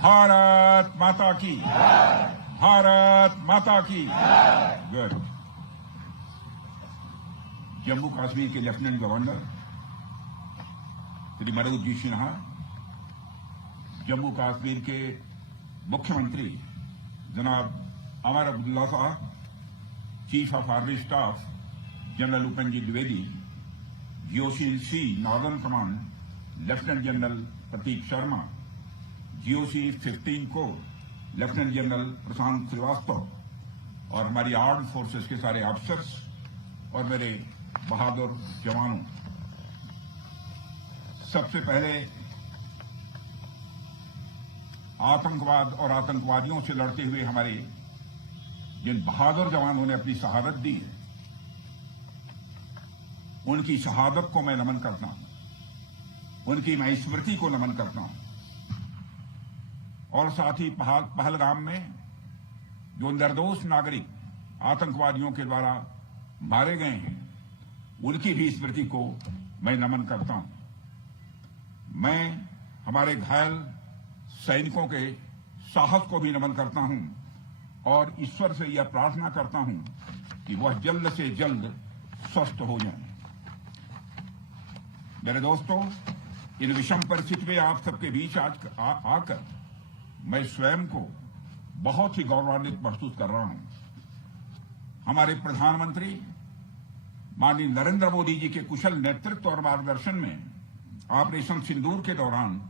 भारत माता की, भारत माता की। गुड। जम्मू कश्मीर के लेफ्टिनेंट गवर्नर श्री मनोज जी सिन्हा, जम्मू कश्मीर के मुख्यमंत्री जनाब अमर अब्दुल्ला साहब, chief of army staff general Upendra Dwivedi, GOC C northern command lieutenant general Prateek Sharma, GOC 15 को लेफ्टिनेंट जनरल प्रशांत श्रीवास्तव और हमारी आर्म्ड फोर्सेस के सारे ऑफिसर्स और मेरे बहादुर जवानों, सबसे पहले आतंकवाद और आतंकवादियों से लड़ते हुए हमारे जिन बहादुर जवानों ने अपनी शहादत दी है, उनकी शहादत को मैं नमन करता हूं, उनकी मैं स्मृति को नमन करता हूं। और साथ ही पहलगाम में जो निर्दोष नागरिक आतंकवादियों के द्वारा मारे गए हैं, उनकी भी स्मृति को मैं नमन करता हूं। मैं हमारे घायल सैनिकों के साहस को भी नमन करता हूं और ईश्वर से यह प्रार्थना करता हूं कि वह जल्द से जल्द स्वस्थ हो जाएं। मेरे दोस्तों, इन विषम परिस्थिति में आप सबके बीच आज आकर मैं स्वयं को बहुत ही गौरवान्वित महसूस कर रहा हूं। हमारे प्रधानमंत्री माननीय नरेंद्र मोदी जी के कुशल नेतृत्व और मार्गदर्शन में ऑपरेशन सिंदूर के दौरान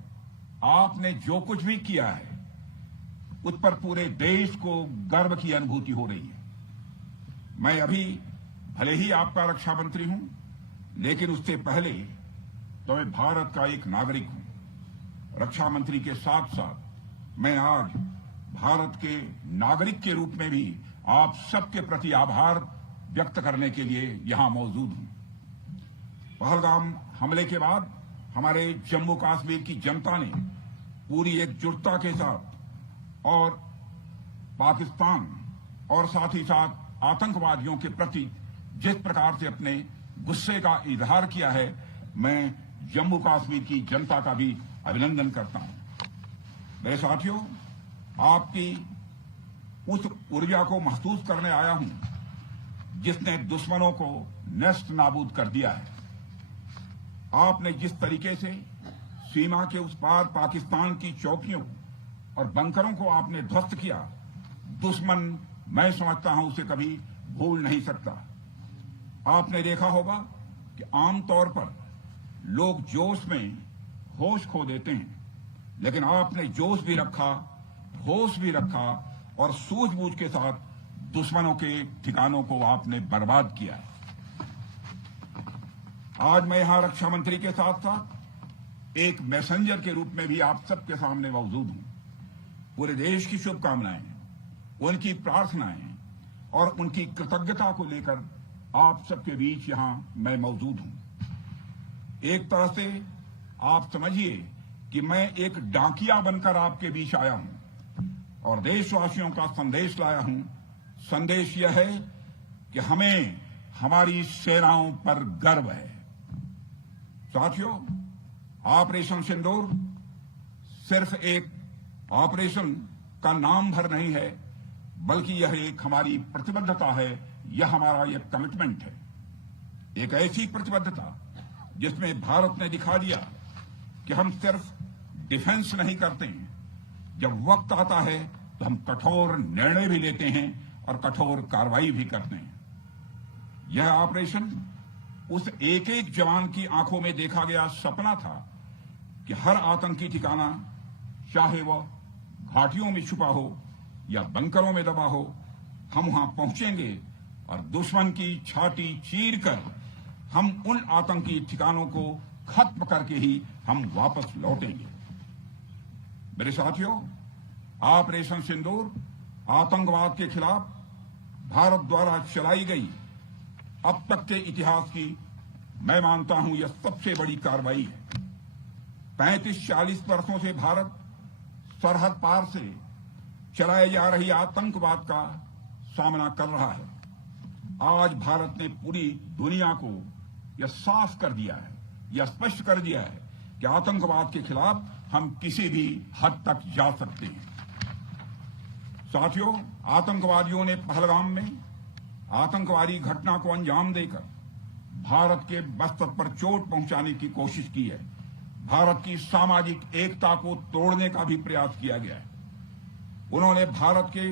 आपने जो कुछ भी किया है, उस पर पूरे देश को गर्व की अनुभूति हो रही है। मैं अभी भले ही आपका रक्षा मंत्री हूं, लेकिन उससे पहले तो मैं भारत का एक नागरिक हूं। रक्षा मंत्री के साथ साथ मैं आज भारत के नागरिक के रूप में भी आप सबके प्रति आभार व्यक्त करने के लिए यहां मौजूद हूं। पहलगाम हमले के बाद हमारे जम्मू कश्मीर की जनता ने पूरी एकजुटता के साथ और पाकिस्तान और साथ ही साथ आतंकवादियों के प्रति जिस प्रकार से अपने गुस्से का इजहार किया है, मैं जम्मू कश्मीर की जनता का भी अभिनंदन करता हूं। मेरे साथियों, आपकी उस ऊर्जा को महसूस करने आया हूं जिसने दुश्मनों को नष्ट नाबूद कर दिया है। आपने जिस तरीके से सीमा के उस पार पाकिस्तान की चौकियों और बंकरों को आपने ध्वस्त किया, दुश्मन मैं समझता हूं उसे कभी भूल नहीं सकता। आपने देखा होगा कि आमतौर पर लोग जोश में होश खो देते हैं, लेकिन आपने जोश भी रखा, होश भी रखा और सूझबूझ के साथ दुश्मनों के ठिकानों को आपने बर्बाद किया है। आज मैं यहां रक्षा मंत्री के साथ साथ एक मैसेंजर के रूप में भी आप सबके सामने मौजूद हूं। पूरे देश की शुभकामनाएं, उनकी प्रार्थनाएं और उनकी कृतज्ञता को लेकर आप सबके बीच यहां मैं मौजूद हूं। एक तरह से आप समझिए कि मैं एक डाकिया बनकर आपके बीच आया हूं और देशवासियों का संदेश लाया हूं। संदेश यह है कि हमें हमारी सेनाओं पर गर्व है। साथियों, ऑपरेशन सिंदूर सिर्फ एक ऑपरेशन का नाम भर नहीं है, बल्कि यह एक हमारी प्रतिबद्धता है, यह हमारा एक कमिटमेंट है। एक ऐसी प्रतिबद्धता जिसमें भारत ने दिखा दिया कि हम सिर्फ डिफेंस नहीं करते हैं, जब वक्त आता है तो हम कठोर निर्णय भी लेते हैं और कठोर कार्रवाई भी करते हैं। यह ऑपरेशन उस एक एक जवान की आंखों में देखा गया सपना था कि हर आतंकी ठिकाना, चाहे वह घाटियों में छुपा हो या बंकरों में दबा हो, हम वहां पहुंचेंगे और दुश्मन की छाती चीरकर हम उन आतंकी ठिकानों को खत्म करके ही हम वापस लौटेंगे। मेरे साथियों, ऑपरेशन सिंदूर आतंकवाद के खिलाफ भारत द्वारा चलाई गई अब तक के इतिहास की मैं मानता हूं यह सबसे बड़ी कार्रवाई है। 35-40 वर्षों से भारत सरहद पार से चलाए जा रही आतंकवाद का सामना कर रहा है। आज भारत ने पूरी दुनिया को यह साफ कर दिया है, यह स्पष्ट कर दिया है कि आतंकवाद के खिलाफ हम किसी भी हद तक जा सकते हैं। साथियों, आतंकवादियों ने पहलगाम में आतंकवादी घटना को अंजाम देकर भारत के मस्तक पर चोट पहुंचाने की कोशिश की है। भारत की सामाजिक एकता को तोड़ने का भी प्रयास किया गया है। उन्होंने भारत के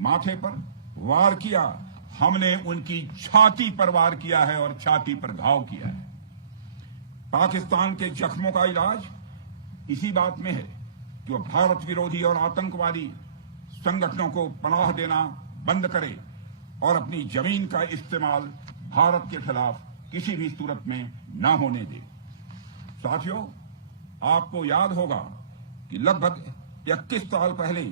माथे पर वार किया, हमने उनकी छाती पर वार किया है और छाती पर घाव किया है। पाकिस्तान के जख्मों का इलाज इसी बात में है कि वह भारत विरोधी और आतंकवादी संगठनों को पनाह देना बंद करे और अपनी जमीन का इस्तेमाल भारत के खिलाफ किसी भी सूरत में न होने दे। साथियों, आपको याद होगा कि लगभग 21 साल पहले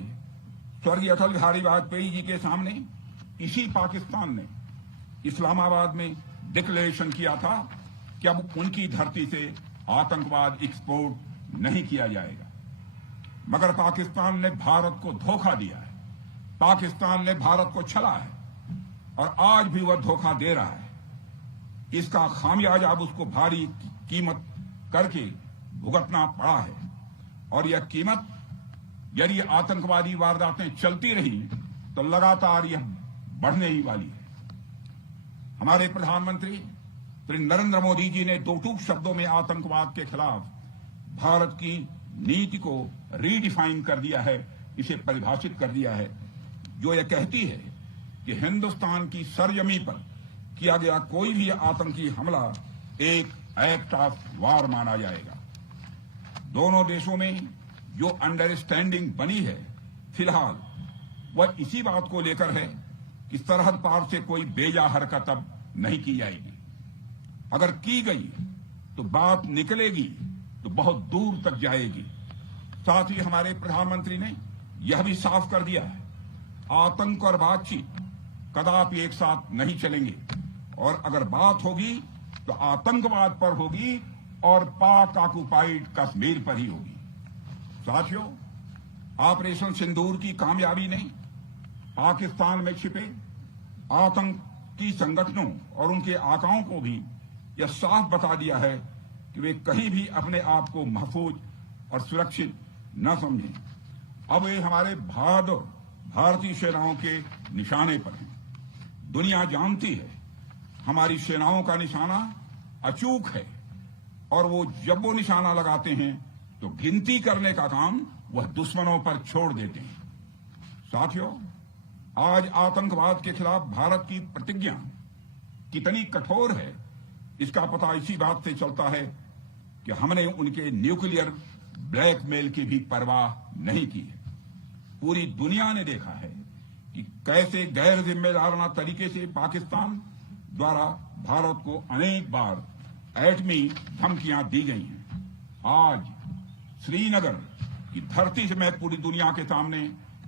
स्वर्गीय अटल बिहारी वाजपेयी जी के सामने इसी पाकिस्तान ने इस्लामाबाद में डिक्लेरेशन किया था कि अब उनकी धरती से आतंकवाद एक्सपोर्ट नहीं किया जाएगा। मगर पाकिस्तान ने भारत को धोखा दिया है, पाकिस्तान ने भारत को छला है और आज भी वह धोखा दे रहा है। इसका खामियाजा अब उसको भारी कीमत करके भुगतना पड़ा है और यह कीमत यदि आतंकवादी वारदातें चलती रही तो लगातार यह बढ़ने ही वाली है। हमारे प्रधानमंत्री श्री नरेंद्र मोदी जी ने दो टूक शब्दों में आतंकवाद के खिलाफ भारत की नीति को रीडिफाइन कर दिया है, इसे परिभाषित कर दिया है, जो यह कहती है कि हिंदुस्तान की सरजमी पर किया गया कोई भी आतंकी हमला एक एक्ट ऑफ वार माना जाएगा। दोनों देशों में जो अंडरस्टैंडिंग बनी है फिलहाल वह इसी बात को लेकर है कि सरहद पार से कोई बेजा हरकत अब नहीं की जाएगी। अगर की गई तो बात निकलेगी तो बहुत दूर तक जाएगी। साथ ही हमारे प्रधानमंत्री ने यह भी साफ कर दिया है, आतंक और बातचीत कदापि एक साथ नहीं चलेंगे और अगर बात होगी तो आतंकवाद पर होगी और पाक ऑक्युपाइड कश्मीर पर ही होगी। साथियों, ऑपरेशन सिंदूर की कामयाबी ने पाकिस्तान में छिपे आतंकी संगठनों और उनके आकाओं को भी यह साफ बता दिया है कि वे कहीं भी अपने आप को महफूज और सुरक्षित न समझें। अब वे हमारे बहादुर भारतीय सेनाओं के निशाने पर हैं। दुनिया जानती है हमारी सेनाओं का निशाना अचूक है और वो जब वो निशाना लगाते हैं तो गिनती करने का काम वह दुश्मनों पर छोड़ देते हैं। साथियों, आज आतंकवाद के खिलाफ भारत की प्रतिज्ञा कितनी कठोर है इसका पता इसी बात से चलता है कि हमने उनके न्यूक्लियर ब्लैकमेल की भी परवाह नहीं की है। पूरी दुनिया ने देखा है कि कैसे गैर जिम्मेदाराना तरीके से पाकिस्तान द्वारा भारत को अनेक बार एटमी धमकियां दी गई हैं। आज श्रीनगर की धरती से मैं पूरी दुनिया के सामने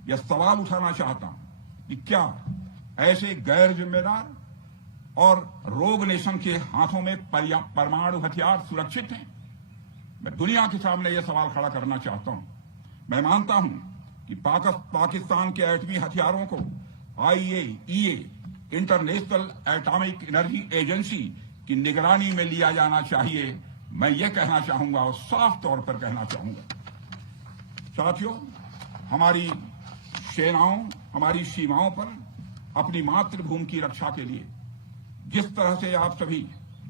यह सवाल उठाना चाहता हूं कि क्या ऐसे गैर जिम्मेदार और रोग नेशन के हाथों में परमाणु हथियार सुरक्षित हैं? मैं दुनिया के सामने यह सवाल खड़ा करना चाहता हूं। मैं मानता हूं कि पाकिस्तान के एटमी हथियारों को IAEA international atomic energy agency की निगरानी में लिया जाना चाहिए। मैं ये कहना चाहूंगा और साफ तौर पर कहना चाहूंगा। साथियों, हमारी सेनाओं हमारी सीमाओं पर अपनी मातृभूमि की रक्षा के लिए जिस तरह से आप सभी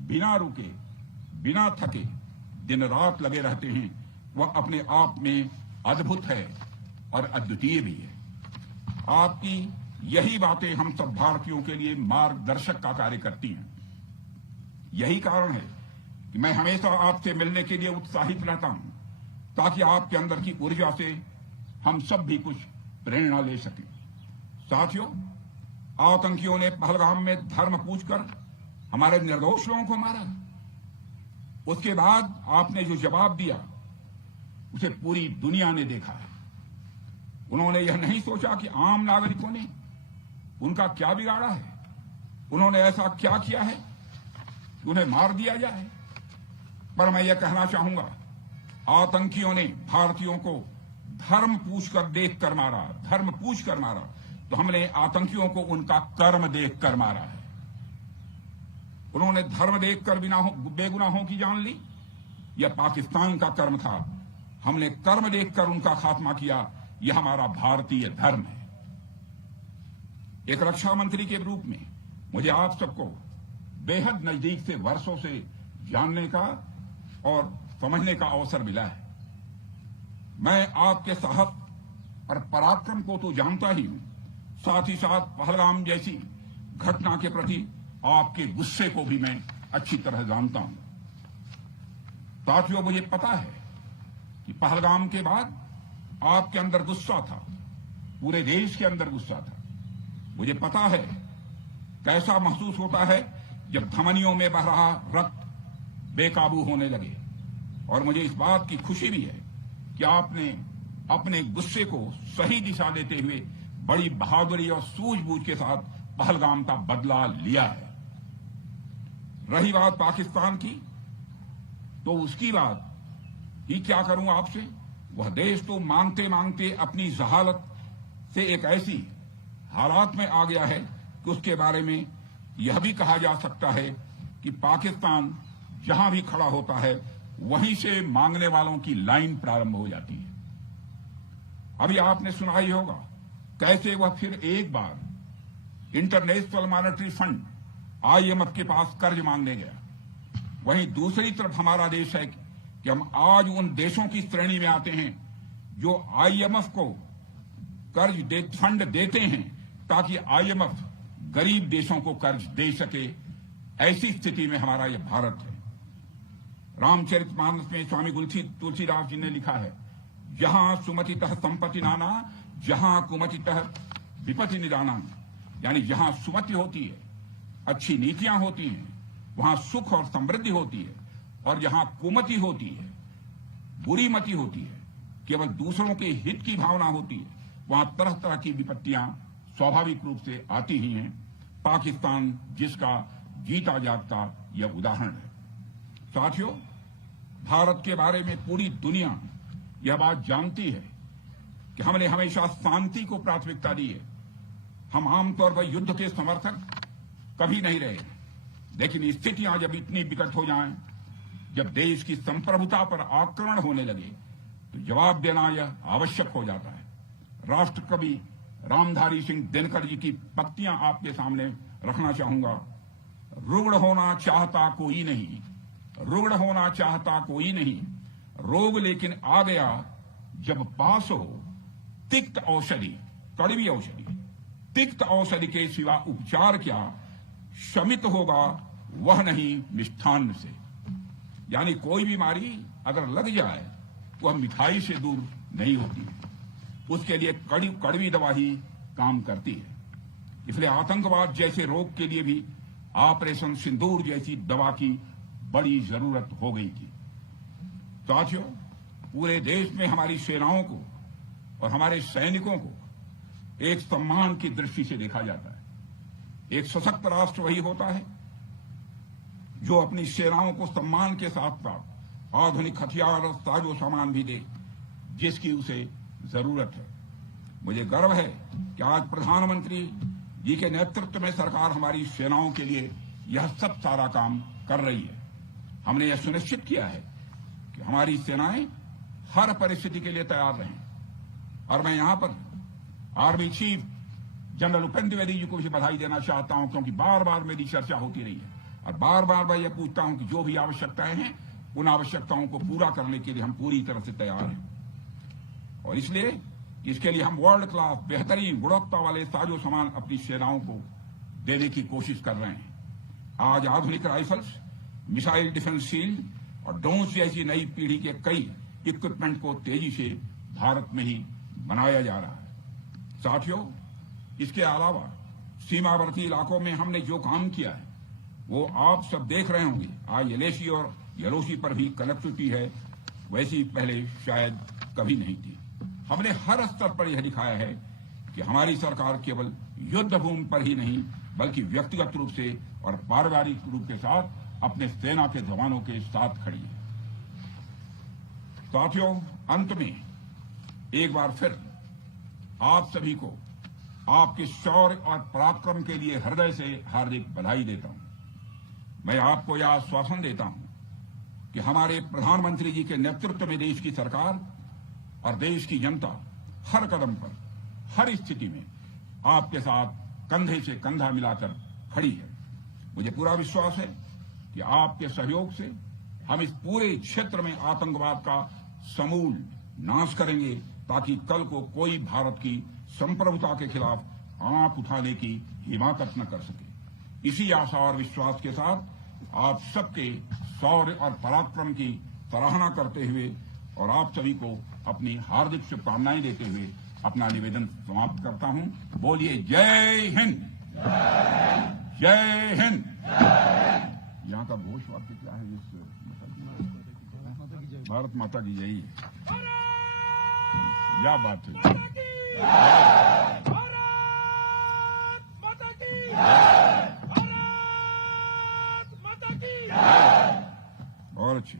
बिना रुके बिना थके दिन रात लगे रहते हैं वह अपने आप में अद्भुत है और अद्वितीय भी है। आपकी यही बातें हम सब भारतीयों के लिए मार्गदर्शक का कार्य करती हैं। यही कारण है कि मैं हमेशा आपसे मिलने के लिए उत्साहित रहता हूं ताकि आपके अंदर की ऊर्जा से हम सब भी कुछ प्रेरणा ले सकें। साथियों, आतंकियों ने पहलगाम में धर्म पूछकर हमारे निर्दोष लोगों को मारा। उसके बाद आपने जो जवाब दिया उसे पूरी दुनिया ने देखा है। उन्होंने यह नहीं सोचा कि आम नागरिकों ने उनका क्या बिगाड़ा है, उन्होंने ऐसा क्या किया है कि उन्हें मार दिया जाए। पर मैं यह कहना चाहूंगा, आतंकियों ने भारतीयों को धर्म पूछकर देखकर मारा, धर्म पूछकर मारा, तो हमने आतंकियों को उनका कर्म देखकर मारा है। उन्होंने धर्म देखकर बेगुनाहों की जान ली। यह पाकिस्तान का कर्म था। हमने कर्म देखकर उनका खात्मा किया, यह हमारा भारतीय धर्म है। एक रक्षा मंत्री के रूप में मुझे आप सबको बेहद नजदीक से वर्षों से जानने का और समझने का अवसर मिला है। मैं आपके साहस और पराक्रम को तो जानता ही हूं, साथ ही साथ पहलगाम जैसी घटना के प्रति आपके गुस्से को भी मैं अच्छी तरह जानता हूं। साथियों, मुझे पता है कि पहलगाम के बाद आपके अंदर गुस्सा था, पूरे देश के अंदर गुस्सा था। मुझे पता है कैसा महसूस होता है जब धमनियों में बह रहा रक्त बेकाबू होने लगे, और मुझे इस बात की खुशी भी है कि आपने अपने गुस्से को सही दिशा देते हुए बड़ी बहादुरी और सूझबूझ के साथ पहलगाम का बदला लिया है। रही बात पाकिस्तान की, तो उसकी बात ही क्या करूं आपसे। वह देश तो मांगते मांगते अपनी जहालत से एक ऐसी हालात में आ गया है कि उसके बारे में यह भी कहा जा सकता है कि पाकिस्तान जहां भी खड़ा होता है वहीं से मांगने वालों की लाइन प्रारंभ हो जाती है। अभी आपने सुना ही होगा कैसे वह फिर एक बार इंटरनेशनल मॉनेटरी फंड IMF के पास कर्ज मांगने गया। वहीं दूसरी तरफ हमारा देश है कि हम आज उन देशों की श्रेणी में आते हैं जो IMF को फंड देते हैं ताकि IMF गरीब देशों को कर्ज दे सके। ऐसी स्थिति में हमारा यह भारत है। रामचरितमानस में स्वामी तुलसीदास जी ने लिखा है, जहां सुमतितः संपत्ति नाना, जहां कुमतितः विपत्ति निदाना। यानी जहां सुमति होती है, अच्छी नीतियां होती हैं, वहां सुख और समृद्धि होती है, और जहां कुमति होती है, बुरी मति होती है, केवल दूसरों के हित की भावना होती है, वहां तरह तरह की विपत्तियां स्वाभाविक रूप से आती ही हैं। पाकिस्तान जिसका जीता जागता यह उदाहरण है। साथियों, भारत के बारे में पूरी दुनिया यह बात जानती है कि हमने हमेशा शांति को प्राथमिकता दी है। हम आमतौर पर युद्ध के समर्थक कभी नहीं रहे, लेकिन स्थितियां जब इतनी विकट हो जाएं, जब देश की संप्रभुता पर आक्रमण होने लगे, तो जवाब देना यह आवश्यक हो जाता है। राष्ट्रकवि रामधारी सिंह दिनकर जी की पंक्तियां आपके सामने रखना चाहूंगा। रुग्ण होना चाहता कोई नहीं, रुग्ण होना चाहता कोई नहीं, रोग लेकिन आ गया जब पास हो तिक्त औषधि, कड़वी औषधि, तिक्त औषधि के सिवा उपचार क्या, शमित होगा वह नहीं मिष्ठान्न से। यानी कोई बीमारी अगर लग जाए तो वह मिठाई से दूर नहीं होती, उसके लिए कड़वी दवा ही काम करती है। इसलिए आतंकवाद जैसे रोग के लिए भी ऑपरेशन सिंदूर जैसी दवा की बड़ी जरूरत हो गई थी। साथियों, पूरे देश में हमारी सेनाओं को और हमारे सैनिकों को एक सम्मान की दृष्टि से देखा जाता है। एक सशक्त राष्ट्र वही होता है जो अपनी सेनाओं को सम्मान के साथ साथ आधुनिक हथियार और साजो सामान भी दे जिसकी उसे जरूरत है। मुझे गर्व है कि आज प्रधानमंत्री जी के नेतृत्व में सरकार हमारी सेनाओं के लिए यह सब सारा काम कर रही है। हमने यह सुनिश्चित किया है कि हमारी सेनाएं हर परिस्थिति के लिए तैयार रहें। और मैं यहां पर army chief general Upendra Dwivedi ji को भी बधाई देना चाहता हूं, क्योंकि बार बार मेरी चर्चा होती रही है और बार बार मैं यह पूछता हूं कि जो भी आवश्यकताएं हैं उन आवश्यकताओं को पूरा करने के लिए हम पूरी तरह से तैयार हैं। और इसलिए इसके लिए हम वर्ल्ड क्लास बेहतरीन गुणवत्ता वाले साजो सामान अपनी सेनाओं को देने की कोशिश कर रहे हैं। आज आधुनिक राइफल्स, मिसाइल डिफेंस शील्ड और ड्रोन्स जैसी नई पीढ़ी के कई इक्विपमेंट को तेजी से भारत में ही बनाया जा रहा है। साथियों, इसके अलावा सीमावर्ती इलाकों में हमने जो काम किया है वो आप सब देख रहे होंगे। आज LAC और LOC पर भी कनेक्टिविटी है, वैसी पहले शायद कभी नहीं थी। हमने हर स्तर पर यह दिखाया है कि हमारी सरकार केवल युद्ध भूमि पर ही नहीं बल्कि व्यक्तिगत रूप से और पारिवारिक रूप के साथ अपने सेना के जवानों के साथ खड़ी है। साथियों, अंत में एक बार फिर आप सभी को आपके शौर्य और पराक्रम के लिए हृदय से हार्दिक बधाई देता हूं। मैं आपको यह आश्वासन देता हूं कि हमारे प्रधानमंत्री जी के नेतृत्व में देश की सरकार और देश की जनता हर कदम पर, हर स्थिति में आपके साथ कंधे से कंधा मिलाकर खड़ी है। मुझे पूरा विश्वास है कि आपके सहयोग से हम इस पूरे क्षेत्र में आतंकवाद का समूल नाश करेंगे, ताकि कल को कोई भारत की संप्रभुता के खिलाफ आंख उठाने की हिमाकत न कर सके। इसी आशा और विश्वास के साथ आप सबके शौर्य और पराक्रम की सराहना करते हुए और आप सभी को अपनी हार्दिक शुभकामनाएं देते हुए अपना निवेदन समाप्त करता हूं। बोलिए जय हिंद, जय हिंद। यहाँ का घोष वाक्य क्या है? इस भारत माता की जय है। क्या बात है। और अच्छी